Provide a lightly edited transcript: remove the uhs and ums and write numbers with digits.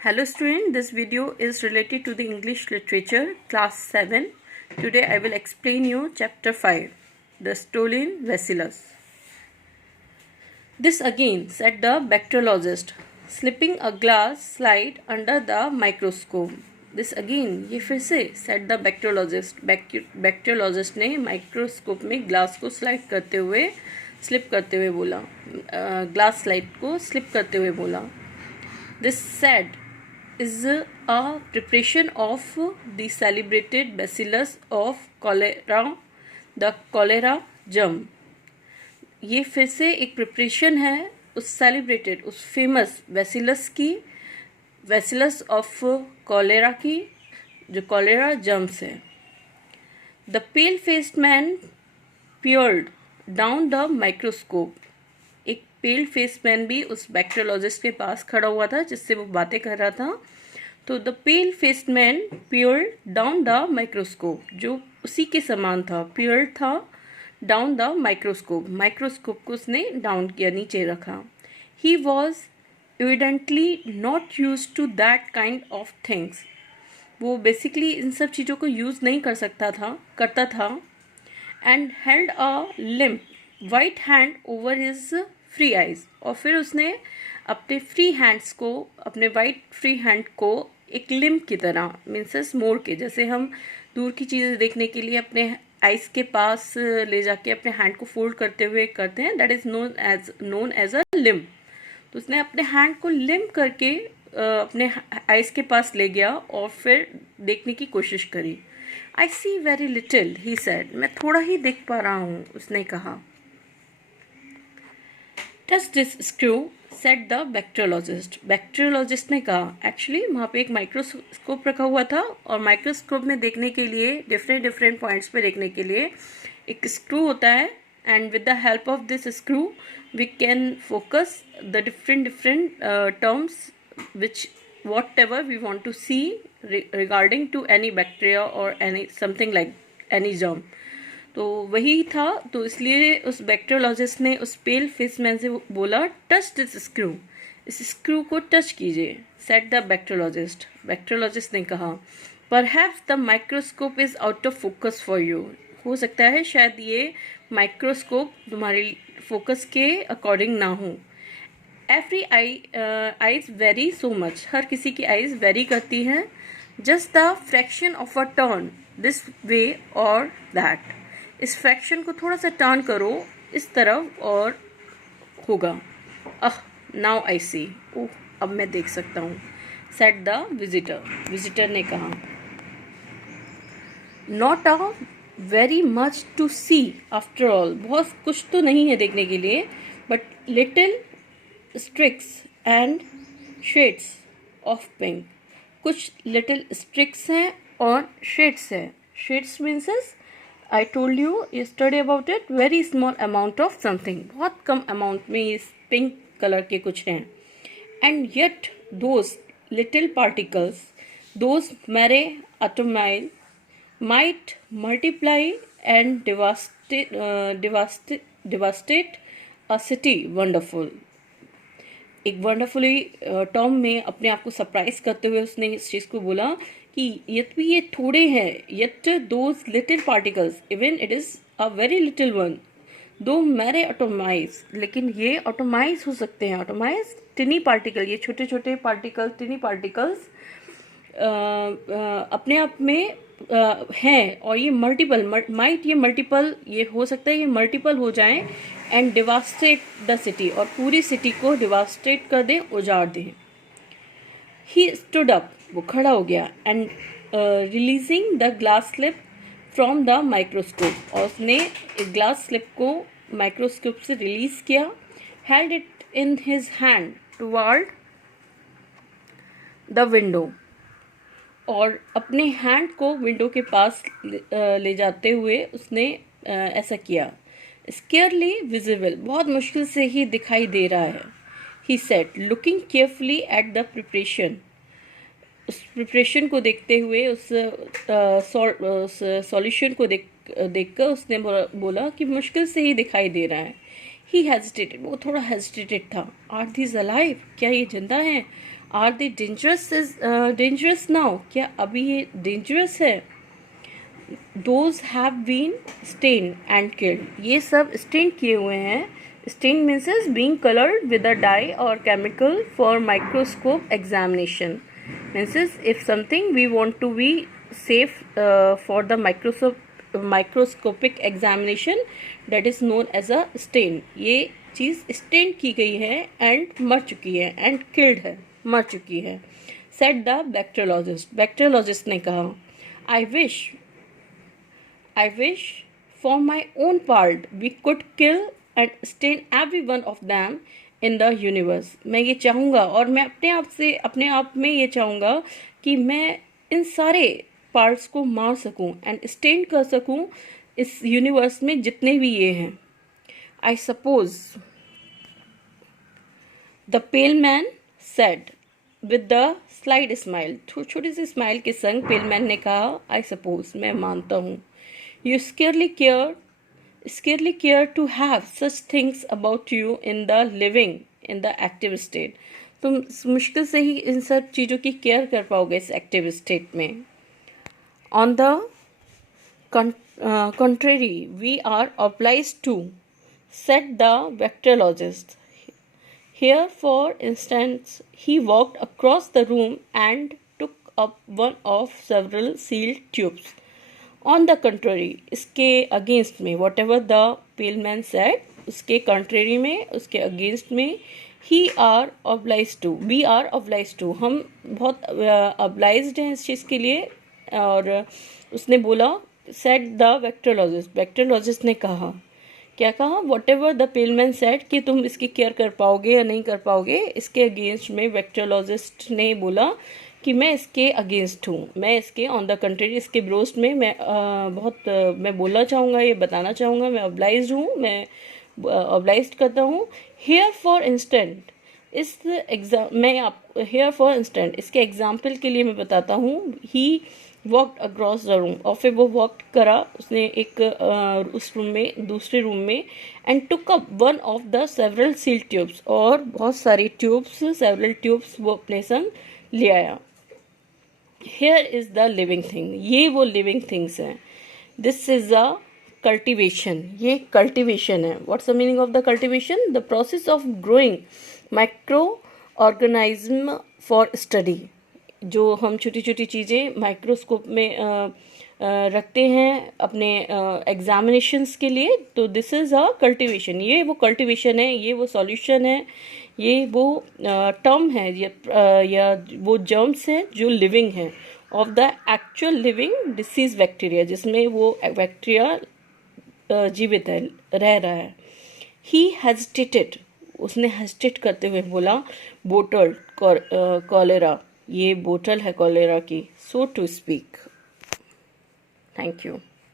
Hello student, this video is related to the English literature class 7. Today I will explain you chapter 5, the stolen bacillus. This again, said the bacteriologist, slipping a glass slide under the microscope. This again, ये फिर से, said the bacteriologist. Bacteriologist ने microscope में glass को slide करते हुए slip करते हुए बोला, ग्लास स्लाइड को स्लिप करते हुए बोला. This said is a preparation of the celebrated bacillus of cholera, the cholera germ. ये फिर से एक प्रिपरेशन है उस सेलिब्रेटेड, उस फेमस बैसिलस की, बैसिलस ऑफ कॉलेरा की, जो कॉलेरा जर्म्स है. The pale faced man peered down the microscope. एक पेल फेस्ड मैन भी उस बैक्टीरियोलॉजिस्ट के पास खड़ा हुआ था जिससे वो बातें कर रहा था. तो the pale faced man peered down the microscope, जो उसी के समान था, पियर्ड था, डाउन द माइक्रोस्कोप, माइक्रोस्कोप को उसने डाउन किया, नीचे रखा. He was evidently not use to that kind of things. वो बेसिकली इन सब चीज़ों को यूज़ नहीं करता था. And held a limp white hand over his free eyes. और फिर उसने अपने फ्री हैंड्स को, अपने वाइट फ्री हैंड को एक लिम्प की तरह, मीन्स मोड़ के, जैसे हम दूर की चीज़ें देखने के लिए अपने आइस के पास ले जाके अपने हैंड को फोल्ड करते हुए करते हैं, that is known as a limp. तो उसने अपने हैंड को लिम्प करके अपने आइस के पास ले गया और फिर देखने की कोशिश करी. आई सी वेरी लिटिल, ही सेड. मैं थोड़ा ही देख पा रहा हूँ, उसने कहा. Touch this screw, said the bacteriologist. Bacteriologist ने कहा. एक्चुअली वहाँ पे एक माइक्रोस्कोप रखा हुआ था और माइक्रोस्कोप में देखने के लिए, डिफरेंट पॉइंट्स पे देखने के लिए एक स्क्रू होता है. And with the help of this screw we can focus the different terms which whatever we want to see regarding to any bacteria or any something like any germ. तो वही था. तो इसलिए उस बैक्टीरियोलॉजिस्ट ने उस पेल फेस मैन से बोला, टच दिस स्क्रू, इस स्क्रू को टच कीजिए. Said the bacteriologist. बैक्टीरियोलॉजिस्ट ने कहा, perhaps the microscope is out of focus for you. हो सकता है शायद ये माइक्रोस्कोप तुम्हारे फोकस के अकॉर्डिंग ना हो. Every eyes vary so much. हर किसी की आइज वेरी करती हैं. Just the fraction of a turn this way or that. इस फ्रैक्शन को थोड़ा सा टर्न करो इस तरफ और होगा. नाउ आई सी. ओह, अब मैं देख सकता हूँ. Said the visitor. विजिटर ने कहा, not a very much to see after all. बहुत कुछ तो नहीं है देखने के लिए, but little streaks and shades of pink. कुछ लिटिल स्ट्रिक्स हैं और शेड्स हैं. Shades means I told you yesterday about it, very small amount of something. बहुत कम अमाउंट में ये पिंक कलर के कुछ हैं. And yet those little particles, those मेरे एटोमाइल, might multiply and devastate a city. Wonderful. एक वंडरफुली टर्म में अपने आप को सरप्राइज करते हुए उसने इस चीज़ को बोला कि ये थोड़े हैं. Yet those little particles, even it is a very little one, दो मेरे एटोमाइज, लेकिन ये एटोमाइज हो सकते हैं. एटोमाइज टिनी पार्टिकल, ये छोटे छोटे पार्टिकल, टिनी पार्टिकल्स अपने आप में हैं. और ये मल्टीपल माइट, ये मल्टीपल, ये हो सकता है ये मल्टीपल हो जाएं. एंड डिवास्टेट द सिटी, और पूरी सिटी को डिवास्टेट कर दें, उजाड़ दें. ही स्टूड अप, वो खड़ा हो गया. And releasing the glass slip from the microscope, और उसने एक ग्लास स्लिप को माइक्रोस्कोप से रिलीज किया. Held it in his hand toward the window, और अपने हैंड को विंडो के पास ले जाते हुए उसने ऐसा किया. स्केयरली विजिबल, बहुत मुश्किल से ही दिखाई दे रहा है. He said, looking carefully at the preparation. उस प्रिपरेशन को देखते हुए, उस सॉल्यूशन को देखकर उसने बोला कि मुश्किल से ही दिखाई दे रहा है. ही हेजिटेटेड, वो थोड़ा हेजिटेटेड था. आर दीज अलाइव, क्या ये जिंदा हैं? आर दे डेंजरस नाउ, क्या अभी ये डेंजरस है? Those have been stain and killed, ये सब स्टेन किए हुए हैं. Stain means is being coloured with a dye or chemical for microscope examination. Means is if something we want to be safe for the microscopic examination, that is known as a stain. ये चीज़ stand की गई है and मर चुकी है, and killed है, मर चुकी है. said the bacteriologist, बैक्टीरियोलॉजिस्ट ने कहा. I wish for my own part we could kill and stain every one of them in the universe. मैं ये चाहूँगा और मैं अपने आप में ये चाहूँगा कि मैं इन सारे पार्ट्स को मार सकूं एंड स्टेन कर सकूं इस यूनिवर्स में जितने भी ये हैं. I suppose the pale man said with the slide smile, छोटी सी स्माइल के संग पेल मैन ने कहा, आई सपोज, मैं मानता हूँ. You scarcely care to have such things about you in the living in the active state. तुम मुश्किल से ही इन सब चीज़ों की केयर कर पाओगे इस एक्टिव स्टेट में. On the contrary, we are obliged to, said the bacteriologist. Here, for instance, he walked across the room and took up one of several sealed tubes. On the contrary, इसके against में, whatever the pale man said, उसके contrary में, उसके against में, we are obliged to, हम बहुत obliged हैं इस चीज़ के लिए. और उसने बोला, सेड द बैक्टीरियोलॉजिस्ट ने कहा, क्या कहा? वॉट एवर द पेलमैन सेड, कि तुम इसकी केयर कर पाओगे या नहीं कर पाओगे. इसके अगेंस्ट में बैक्टीरियोलॉजिस्ट ने बोला कि मैं इसके अगेंस्ट हूँ, मैं इसके ऑन द कंट्री, इसके ब्रोस्ट में मैं मैं बोलना चाहूँगा, ये बताना चाहूँगा, मैं ऑब्लाइज्ड हूँ, मैं ऑब्लाइज्ड करता हूँ. हेयर फॉर इंस्टेंट, इस हेयर फॉर इंस्टेंट, इसके एग्जाम्पल के लिए मैं बताता हूँ. He walked across the room, और फिर वो वॉक करा उसने एक उस रूम में, दूसरे रूम में. And took up one of the several seal tubes, और बहुत सारी ट्यूब्स, सेवरल ट्यूब्स वो अपने संग ले आया. Here is the living thing, ये वो लिविंग थिंग्स हैं. दिस इज अ कल्टिवेशन, ये कल्टिवेशन है. What's the meaning of the cultivation? The process of growing micro organism for study. जो हम छोटी छोटी चीज़ें माइक्रोस्कोप में रखते हैं अपने एग्जामिनेशंस के लिए, तो दिस इज़ अ कल्टिवेशन. ये वो कल्टिवेशन है, ये वो सॉल्यूशन है, ये वो टर्म है, या वो जर्म्स हैं जो लिविंग हैं of the actual living disease bacteria, जिसमें वो बैक्टीरिया जीवित है, रह रहा है. ही हेजिटेटेड, उसने हेजिटेट करते हुए बोला, बोटल कॉलेरा, ये बोतल है कॉलेरा की, सो टू स्पीक. Thank you.